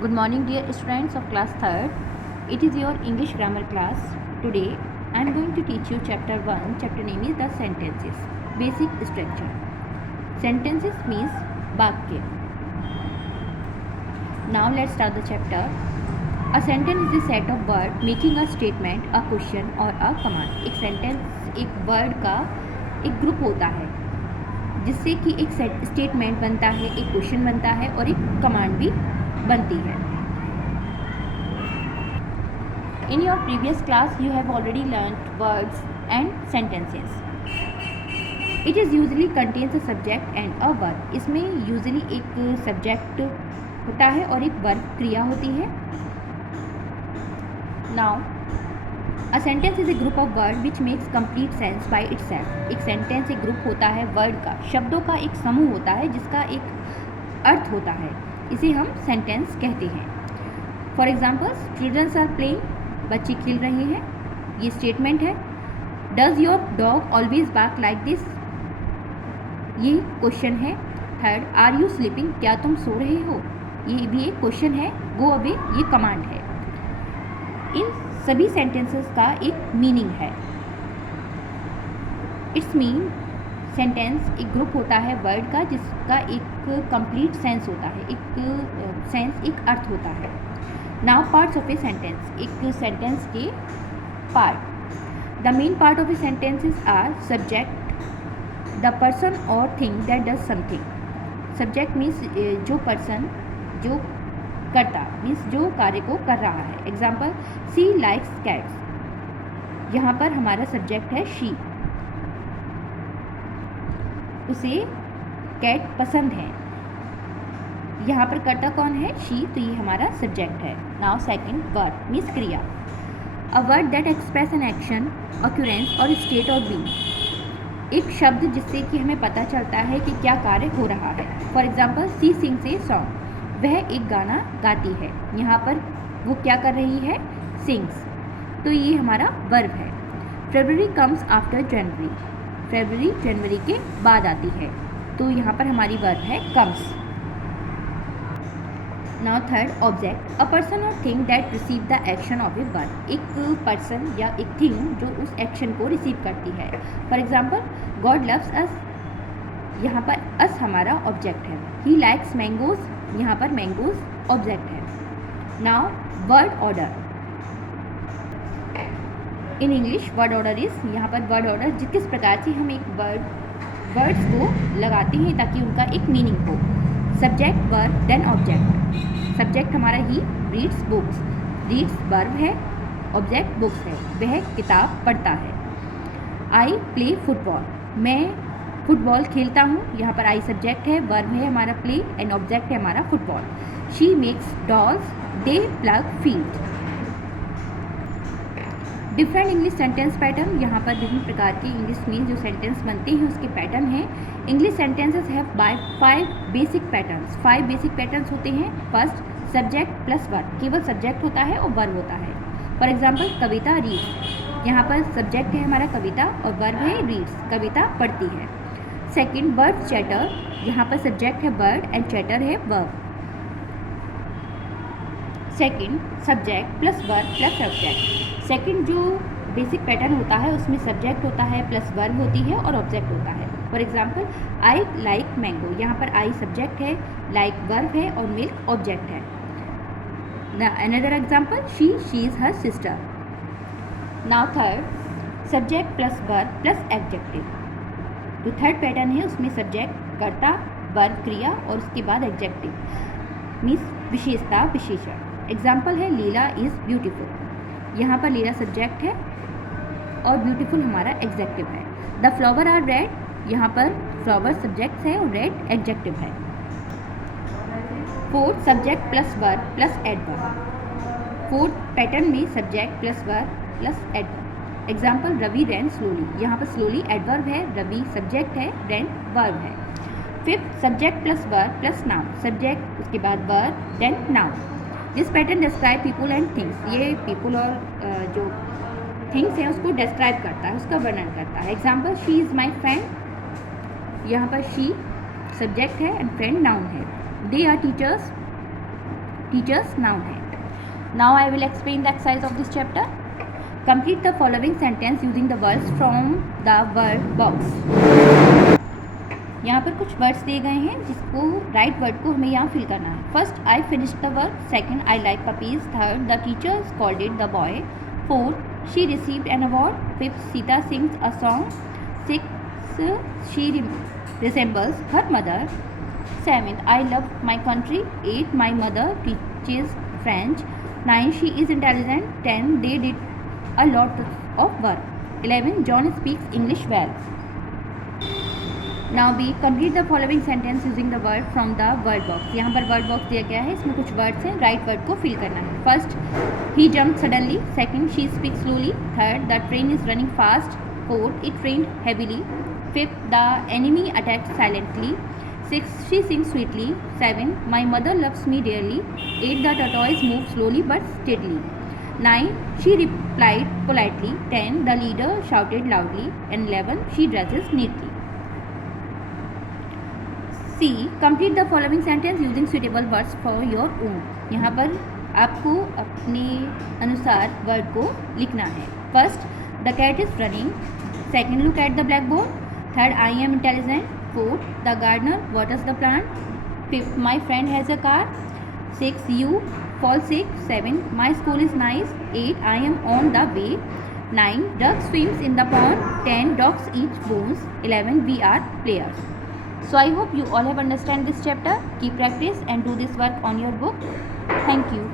Good morning, dear students of class 3rd. It is your English grammar class. Today I am going to teach you chapter 1. Chapter name is the sentences. Basic structure. Sentences means vakya. Now let's start the chapter. A sentence is a set of words making a statement, a question or a command. एक sentence एक word का एक group होता है जिससे कि एक statement बनता है, एक क्वेश्चन बनता है और एक कमांड भी बनती है. In your previous class you have already learnt words and sentences. It is usually contains a subject and a verb. इसमें usually एक subject होता है और एक verb क्रिया होती है. Now a sentence is a group of words which makes complete sense by itself. एक sentence एक group होता है word का, शब्दों का एक समूह होता है जिसका एक अर्थ होता है. इसे हम सेंटेंस कहते हैं. For example, childrens are playing, बच्चे खेल रहे हैं, ये स्टेटमेंट है. Does your dog always bark like this, ये क्वेश्चन है. थर्ड, आर यू स्लीपिंग, क्या तुम सो रहे हो, ये भी एक क्वेश्चन है. गो अवे, ये कमांड है. इन सभी सेंटेंसेस का एक मीनिंग है. इट्स मीन सेंटेंस एक ग्रुप होता है वर्ड का जिसका एक कंप्लीट सेंस होता है, एक सेंस एक अर्थ होता है. Now parts of a sentence, एक सेंटेंस के part. The main part of a sentences are subject, the person और thing that does something. Subject means जो पर्सन जो करता, मीन्स जो कार्य को कर रहा है. एग्जाम्पल, शी लाइक्स कैट्स, यहाँ पर हमारा सब्जेक्ट है शी, उसे कैट पसंद है. यहाँ पर करता कौन है, शी, तो ये हमारा सब्जेक्ट है. नाउ सेकंड, वर्ब मीन्स क्रिया. A word that express an action, occurrence और स्टेट ऑफ बीइंग. एक शब्द जिससे कि हमें पता चलता है कि क्या कार्य हो रहा है. For example, she sings a song, वह एक गाना गाती है. यहाँ पर वो क्या कर रही है, सिंग्स, तो ये हमारा वर्ब है. फरवरी कम्स आफ्टर जनवरी, फरवरी जनवरी के बाद आती है, तो यहाँ पर हमारी वर्ब है comes. Now third, object, a person और thing that receive the action of a verb. एक पर्सन या एक थिंग जो उस एक्शन को रिसीव करती है. फॉर एग्जाम्पल, गॉड लव्स अस, यहाँ पर अस हमारा ऑब्जेक्ट है. ही लाइक्स मैंगोज, यहाँ पर मैंगोज ऑब्जेक्ट है. Now word order. In English word order is, यहाँ पर वर्ड ऑर्डर किस प्रकार से हम एक वर्ड्स को लगाते हैं ताकि उनका एक मीनिंग हो. Subject verb then object. Subject हमारा ही, रीड्स बुक्स, रीड्स वर्ब है, ऑब्जेक्ट बुक्स है, वह किताब पढ़ता है. आई प्ले फुटबॉल, मैं फुटबॉल खेलता हूँ, यहाँ पर आई सब्जेक्ट है, वर्ब है हमारा प्ले एंड ऑब्जेक्ट है हमारा football. She makes dolls, they plug field. Different English sentence pattern. यहाँ पर विभिन्न प्रकार के इंग्लिश में जो सेंटेंस बनते हैं उसके पैटर्न हैं. English sentences have by 5 basic patterns. 5 basic patterns होते हैं. फर्स्ट, सब्जेक्ट प्लस वर्ब, केवल सब्जेक्ट होता है और वर्ब होता है. फॉर एग्जाम्पल, कविता रीड्स, यहाँ पर सब्जेक्ट है हमारा कविता और वर्ब है रीड्स, कविता पढ़ती है. सेकेंड, बर्ड चैटर, यहाँ पर सब्जेक्ट है बर्ड एंड चैटर है verb. Second, subject plus verb plus object. Second जो बेसिक पैटर्न होता है उसमें सब्जेक्ट होता है प्लस वर्ब होती है और ऑब्जेक्ट होता है. For example, I like mango, यहाँ पर आई सब्जेक्ट है, लाइक वर्ब है और मिल्क ऑब्जेक्ट है. Another example, she is her sister. Now third, subject plus verb plus adjective. जो थर्ड पैटर्न है उसमें सब्जेक्ट कर्ता, वर्ब क्रिया और उसके बाद एडजेक्टिव मीन्स विशेषता विशेषण. एग्जाम्पल है, लीला इज़ ब्यूटीफुल, यहाँ पर लीला सब्जेक्ट है और ब्यूटीफुल हमारा एडजेक्टिव है. द फ्लावर आर रेड, यहाँ पर फ्लावर सब्जेक्ट है और रेड एडजेक्टिव है. Fourth, subject plus verb plus adverb. Fourth pattern में subject plus verb plus adverb. Example, Ravi ran slowly, यहाँ पर स्लोली एडवर्ब है, रवि सब्जेक्ट है, रैन वर्ब है. Fifth, subject plus verb plus noun. Subject उसके बाद verb then noun. This pattern describe people and things. ये people और जो थिंग्स हैं उसको डिस्क्राइब करता है, उसका वर्णन करता है. Example, she is my friend, यहाँ पर शी सब्जेक्ट है एंड फ्रेंड नाउन है. They are teachers, teachers noun है. Now I will explain the exercise of this chapter. Complete the following sentence using the words from the word box. यहाँ पर कुछ words दिए गए हैं जिसको राइट वर्ड को हमें यहाँ फिल करना है. First, I finish the work. Second, I like puppies. Third, the teacher scolded the boy. Fourth, she received an award. Fifth, Sita sings a song. Six, she resembles her mother. Seventh, I love my country. 8, my mother teaches French. 9, she is intelligent. 10, they did a lot of work. 11, John speaks English well. Now we complete the following sentence using the word from the word box. यहाँ पर word box दिया गया है, इसमें कुछ words हैं, right word को fill करना है. First, he jumped suddenly. Second, she speaks slowly. Third, the train is running fast. Fourth, it rained heavily. Fifth, the enemy attacked silently. Sixth, she sings sweetly. 7, my mother loves me dearly. 8, the tortoise moved slowly but steadily. 9, she replied politely. 10, the leader shouted loudly. And 11, she dresses neatly. C, complete the following sentence using suitable words for your own. यहाँ पर आपको अपने अनुसार word को लिखना है. First, the cat is running. Second, look at the blackboard. Third, I am intelligent. Fourth, the gardener waters the plant. Fifth, my friend has a car. 6, you fall sick. 7, my school is nice. 8, I am on the way. 9, duck swims in the pond. 10, dogs eat bones. 11, we are players. So I hope you all have understand this chapter. Keep practice and do this work on your book. Thank you.